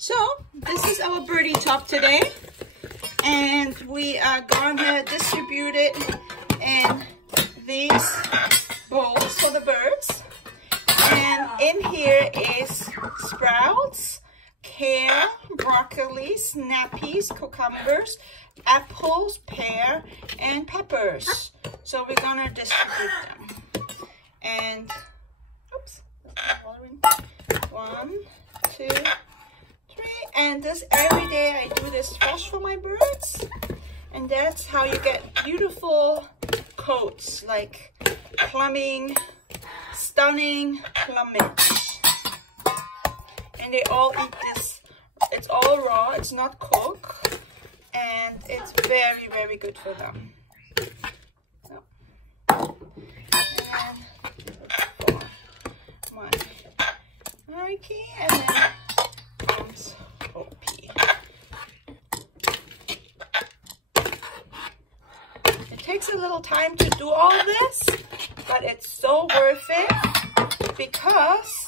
So this is our birdie top today, and we are gonna distribute it in these bowls for the birds. And in here is sprouts, kale, broccoli, snappies, cucumbers, apples, pear, and peppers. So we're gonna distribute them. And oops, 1, 2, 3. And this every day I do this fresh for my birds. And that's how you get beautiful coats like plumbing, stunning plumage. And they all eat this. It's all raw, it's not cooked, and it's very, very good for them. So, and for my Mikey, and then comes Opie. It takes a little time to do all this, but it's so worth it because